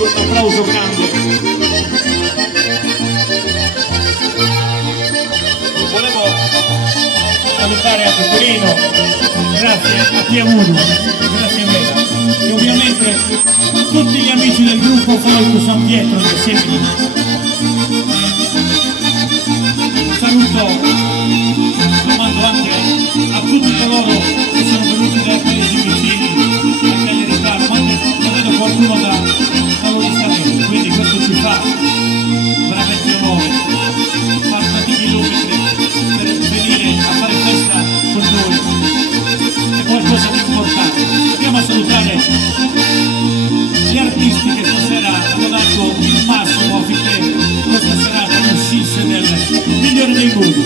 un applauso grande. Volevo salutare anche Torino, grazie a Piamuno, grazie a Mela, e ovviamente tutti gli amici del gruppo Folco San Pietro di Semini. Un saluto lo mando anche a tutti coloro che sono venuti dai paesi vicini, dai Cagliaritano, ma ne vedo qualcuno da Loristamento, quindi questo ci fa veramente onore, fare tanti chilometri per venire a fare festa con noi, è qualcosa di importante. Andiamo a salutare gli artisti che stasera hanno dato il massimo affinché questa serata uscisse nel migliore dei modi.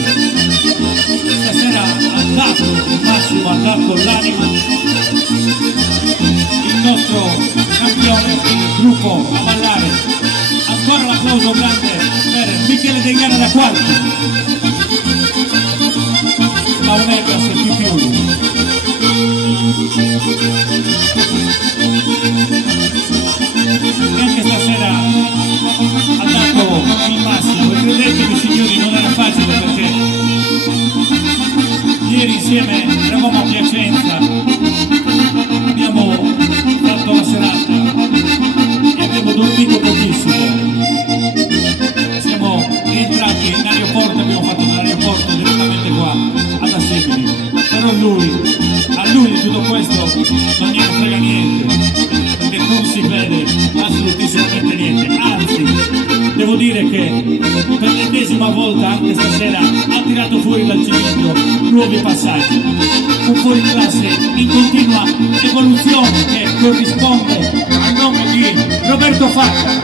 Stasera ha dato il massimo, ha dato l'anima il nostro campione del gruppo a ballare. Ancora l'applauso grande per Michele De Gara da Quarti, la Omega se più. E anche stasera ha dato il massimo, e credetemi signori non era facile perché ieri insieme eravamo a Piacenza, abbiamo fatto la serata e abbiamo dormito pochissimo. Siamo rientrati in aeroporto, abbiamo fatto dall'aeroporto direttamente qua ad Assemini, però a lui di tutto questo non gliene frega niente, perché non si vede assolutissimamente niente, anzi devo dire che per l'ennesima volta anche stasera ha tirato fuori dal cilindro nuovi passaggi, un fuori classe in continua evoluzione che corrisponde al nome di Roberto Facca.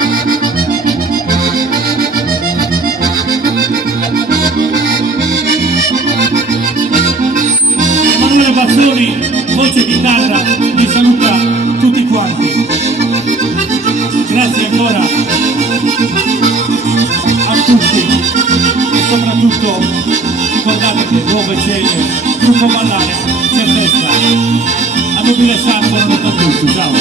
Emanuele Bazzoni, voce chitarra, vi saluta tutti quanti. Grazie ancora a tutti e soprattutto ricordate che dove c'è il gruppo ballare c'è festa. A Nobile Sano, buonanotte a tutti, ciao.